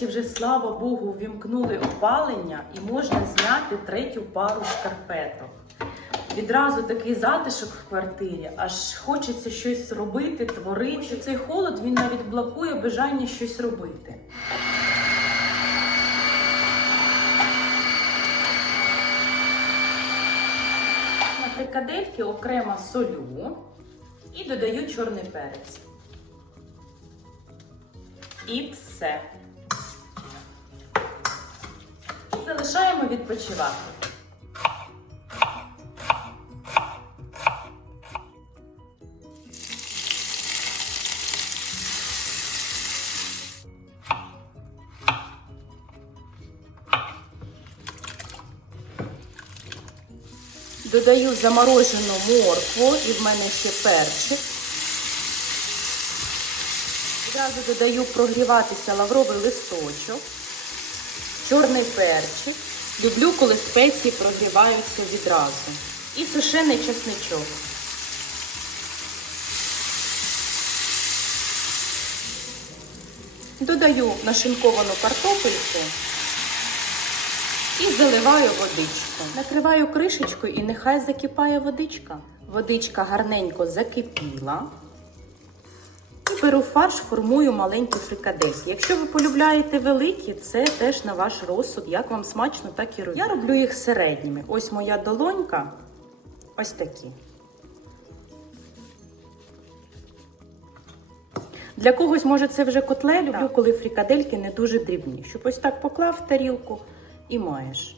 Нарешті вже, слава Богу, ввімкнули опалення і можна зняти третю пару шкарпеток. Відразу такий затишок в квартирі, аж хочеться щось робити, творити. Цей холод він навіть блокує бажання щось робити. На фрикадельки окремо солю і додаю чорний перець. І все. Залишаємо відпочивати. Додаю заморожену моркву і в мене ще перчик. Одразу додаю прогріватися лавровий листочок, чорний перчик. Люблю, коли спеції прогріваються відразу. І сушений чесничок. Додаю нашинковану картопельку і заливаю водичку. Накриваю кришечкою і нехай закипає водичка. Водичка гарненько закипіла. Беру фарш, формую маленькі фрикадельки. Якщо ви полюбляєте великі, це теж на ваш розсуд. Як вам смачно, так і робіть. Я роблю їх середніми. Ось моя долонька. Ось такі. Для когось, може, це вже котле. Люблю, коли фрикадельки не дуже дрібні. Щоб ось так поклав в тарілку і маєш.